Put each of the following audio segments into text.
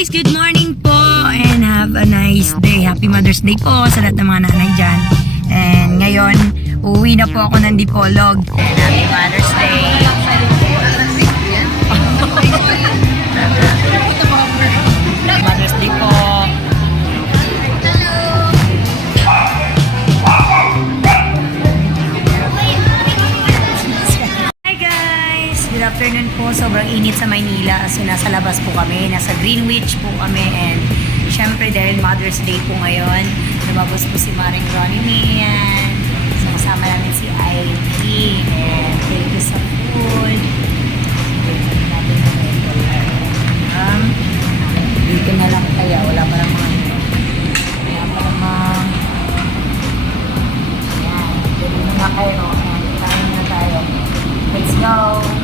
guys! Good morning po and have a nice day. Happy Mother's Day po sa lahat ng mga nanay dyan. And ngayon, uuwi na po ako ng Dipolog. And happy Mother's Day! Afternoon po. Sobrang init sa Maynila. So nasa labas po kami. Nasa Greenwich po kami. And syempre dahil Mother's Day po ngayon, lumabas po si Maring Ronnie Mian. So kasama namin si Ivy. And thank you sa food. Um, dito na lang kaya. Wala pa namang wala pa namang yan. Dito na kayo. Ayan, kain na tayo. Let's go!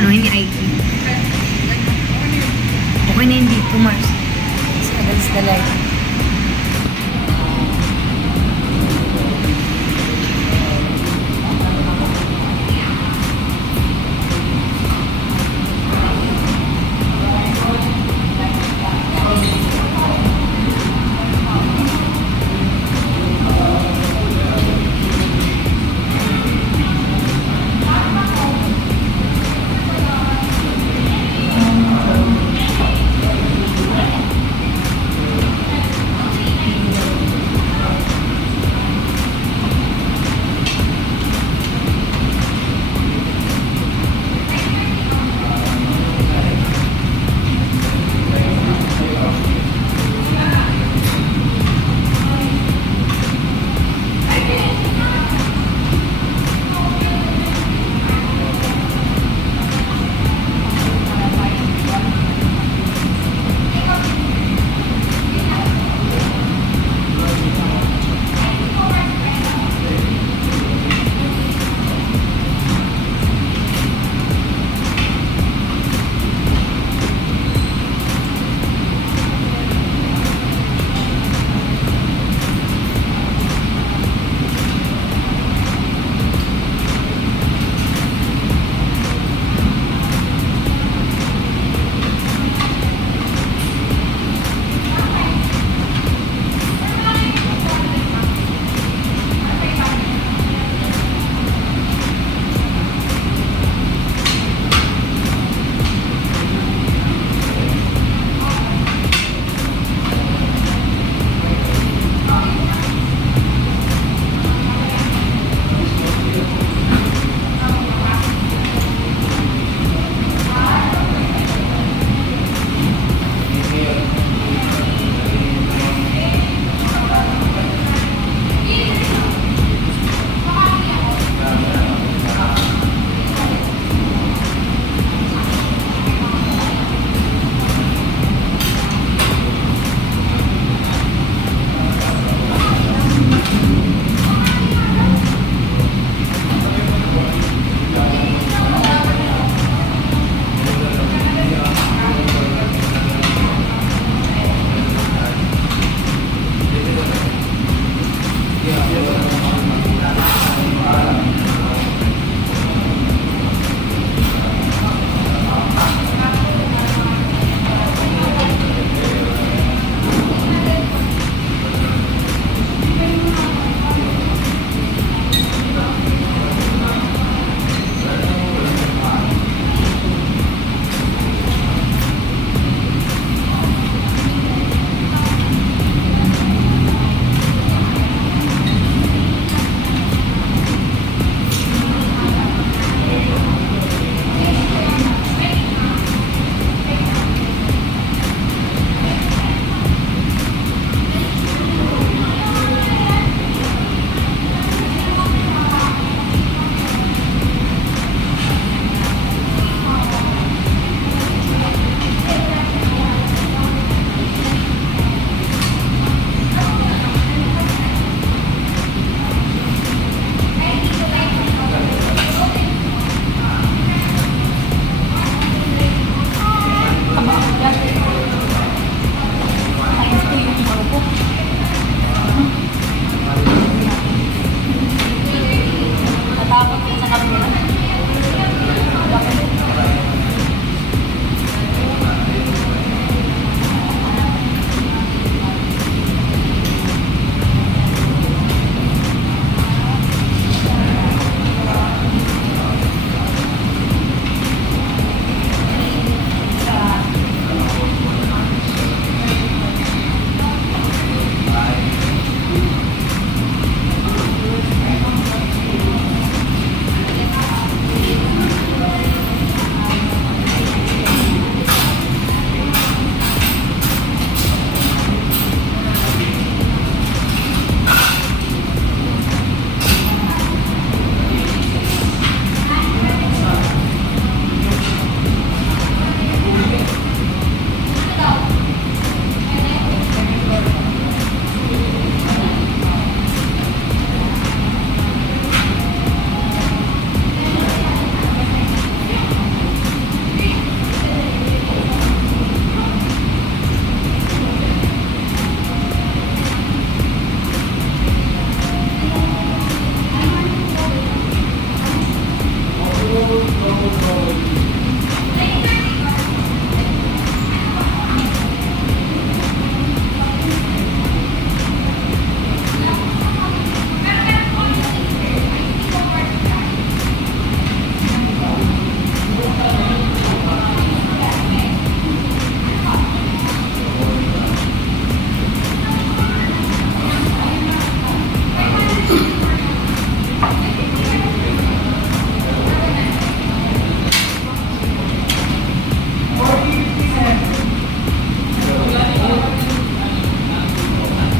Ano hindi right. Okay na hindi. Mars. Against the light.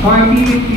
Party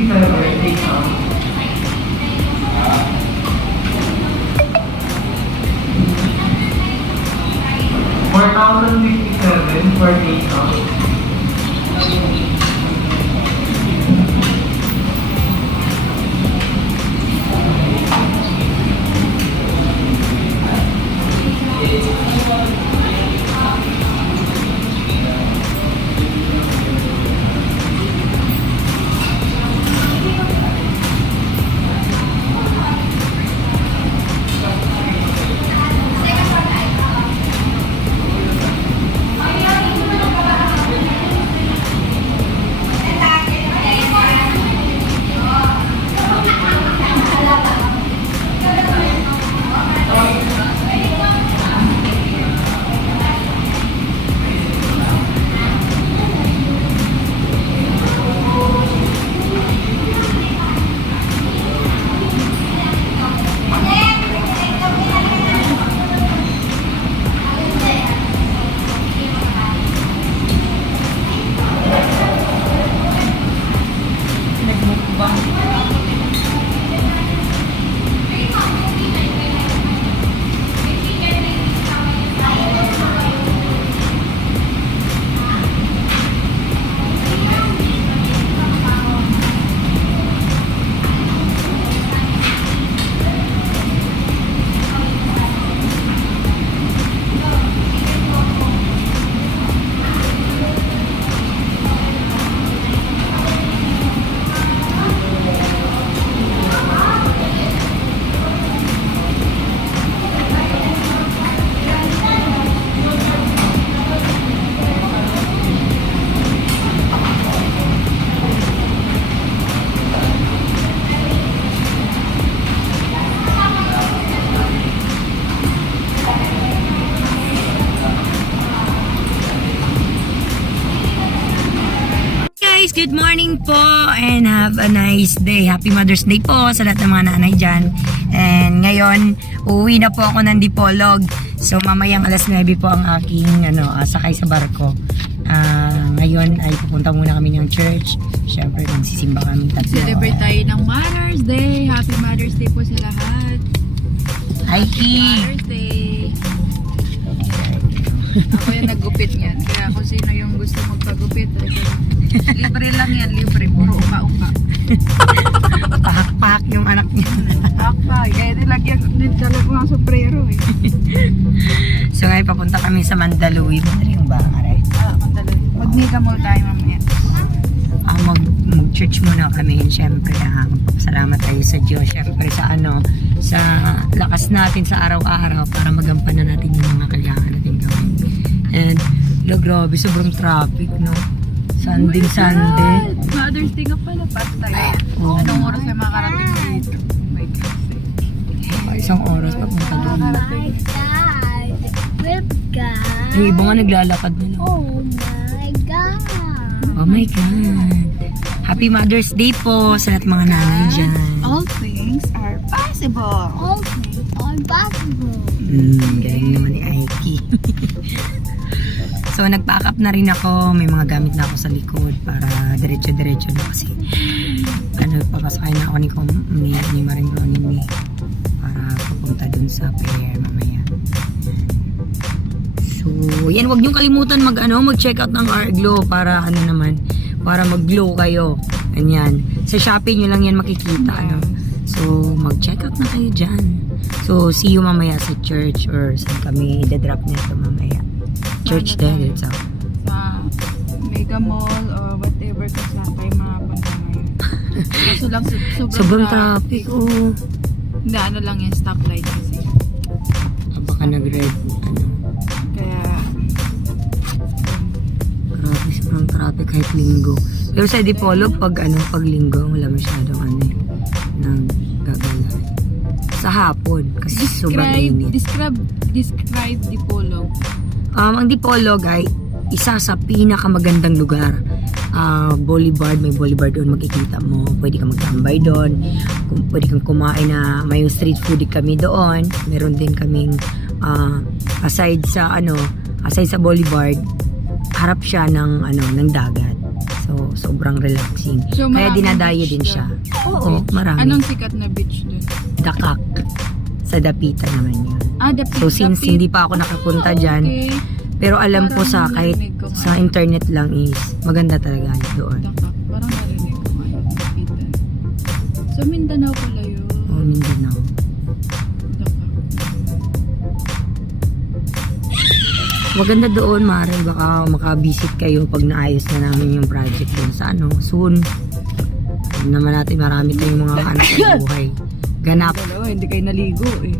po and have a nice day. Happy Mother's Day po sa lahat ng mga nanay dyan. And ngayon, uuwi na po ako ng Dipolog. So mamayang alas 9 po ang aking ano, ah, sakay sa barko. Ah, ngayon ay pupunta muna kami ng church. Siyempre, magsisimba kami tatlo. Celebrate tayo ng Mother's Day. Happy Mother's Day po sa lahat. Hi, Ki! Mother's Day. Ako yung naggupit niyan. Kaya kung sino yung gusto magpagupit, ay libre lang yan, libre. Puro uka-uka. Pahak-pahak yung anak niya. Akpa, kaya nilagyan din talaga mga sombrero eh. So ngayon, papunta kami sa Mandaluyong. Madaling ba, Aray? Ah, mandali. Mag-mega mall tayo mamaya. ah, mag, mag-church muna kami. Siyempre, ah, magpapasalamat tayo sa Diyos. Siyempre, sa ano, sa lakas natin sa araw-araw para magampanan natin yung mga kailangan natin gawin. And, lo, grabe, sobrang traffic, no? Sunday, Sunday. Mother's Day nga pala. Paano tayo? Oo. Anong oras ay makarating dito? My God. Isang oras papunta doon. Makarating. God. With God. Yung iba nga naglalakad na lang. Oh my God. Oh my God. Happy Mother's Day po sa lahat mga nanay dyan. All things are possible. All things are possible. Mm, galing naman ni Aiki. so, nag-pack up na rin ako. May mga gamit na ako sa likod para diretso-diretso na kasi ano, papasakay na ako ni, ni, ni Maring Ronin ni para papunta dun sa prayer mamaya. So, yan, wag niyong kalimutan mag, ano, mag-check out ng Art Glow para ano naman, para mag-glow kayo. Ganyan. Sa Shopee nyo lang yan makikita, ano. So, mag-check out na kayo dyan. So, see you mamaya sa church or saan kami i-drop nito mamaya. Church din, it's out. sa Mega Mall or whatever kung saan tayo makapunta ngayon. Kaso lang so- sobrang, Sobrang traffic. traffic, oh. Hindi, ano lang yung stoplight kasi. Ah, Baka nag-red, ano. Kaya, Grabe, sobrang traffic kahit linggo. Pero sa Dipolog, pag ano, pag linggo, wala masyadong ano eh, naggagala. Sa hapon, kasi sobrang describe, init. describe, describe Dipolog. Um, ang Dipolog ay isa sa pinakamagandang lugar. Ah, boulevard, may boulevard doon makikita mo. Pwede kang magtambay doon. Kung pwede kang kumain na may street food kami doon. Meron din kaming ah, aside sa ano, aside sa boulevard, harap siya ng ano, ng dagat. So, sobrang relaxing. So, Kaya dinadayo din doon. siya. Oo, marami. Anong sikat na beach dun? Dakak. Sa Dapitan naman yun. Ah, the So, since hindi pa ako nakapunta dyan, Okay. Pero alam ko sa Parang kahit ko sa internet lang is maganda talaga doon. Parang narinig ko nga yun. nakita. So, Mindanao pala yun. O Mindanao. Taka. Maganda doon, Mare. Baka makabisit kayo pag naayos na namin yung project dun sa ano, soon. Alam naman natin marami tayong mga anak na buhay. Ganap. Dalawa, hindi kayo naligo eh.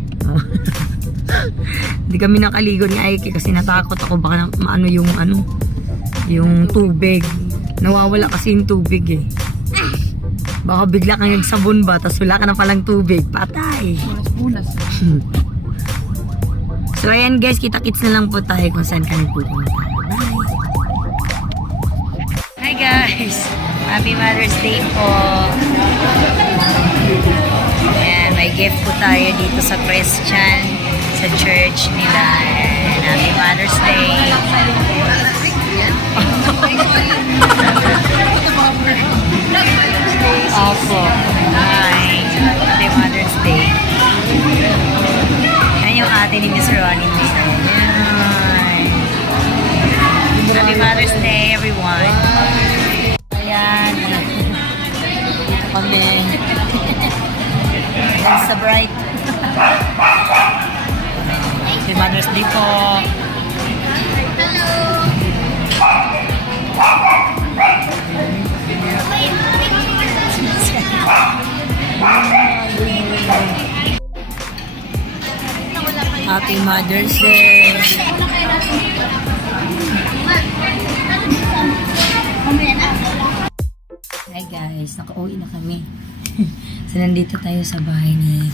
Hindi kami nakaligo ni Aiki kasi natakot ako baka na, maano yung ano, yung tubig. Nawawala kasi yung tubig eh. Baka bigla kang nagsabon ba, tapos wala ka na palang tubig. Patay. Punas-punas. So ayan guys, kita-kits na lang po tayo kung saan kami pupunta. Bye! Hi guys! Happy Mother's Day po! Ayan, may gift po tayo dito sa Christian, sa church nila. Ayan, Happy Mother's Day! Opo. Hi! Happy Mother's Day! Yan yung ate ni Mr. Ronnie. Happy Mother's Day, everyone. Ayan. Dito kami. Sa Bright. Happy Mother's Day po. Happy Mother's Day. Hi guys, naka-uwi na kami. so nandito tayo sa bahay ni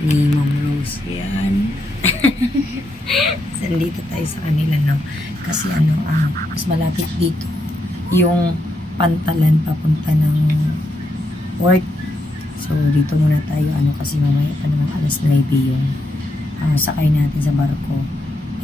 ni Mom Rose. Yan. so nandito tayo sa kanila, no? Kasi ano, ah, mas malapit dito yung pantalan papunta ng work. So dito muna tayo, ano, kasi mamaya pa naman alas 9 yung ah, sakay natin sa barko.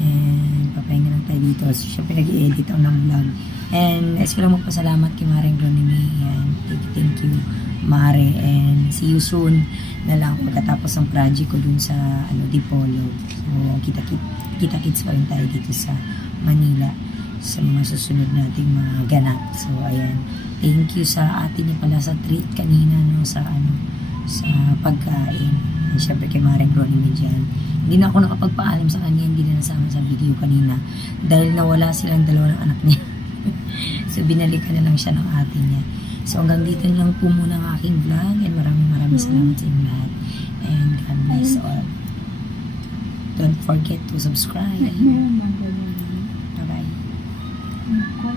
And papahinga lang tayo dito. So, syempre nag-i-edit ako ng vlog. And nais ko lang magpasalamat kay Maring Ronnie And thank you, thank you, Mare. And see you soon na lang pagkatapos ng project ko dun sa ano, Dipolo. So, kita-kit, kita-kits pa rin tayo dito sa Manila sa mga susunod nating mga ganap. So, ayan. Thank you sa atin niya pala sa treat kanina, no, sa ano, sa pagkain. And syempre kay Maring Ronnie May dyan. Hindi na ako nakapagpaalam sa kanya, hindi na nasama sa video kanina dahil nawala silang dalawa ng anak niya. so binalikan na lang siya ng ate niya. So hanggang dito lang po muna ang aking vlog and maraming maraming salamat sa inyo lahat. And God bless all. Don't forget to subscribe.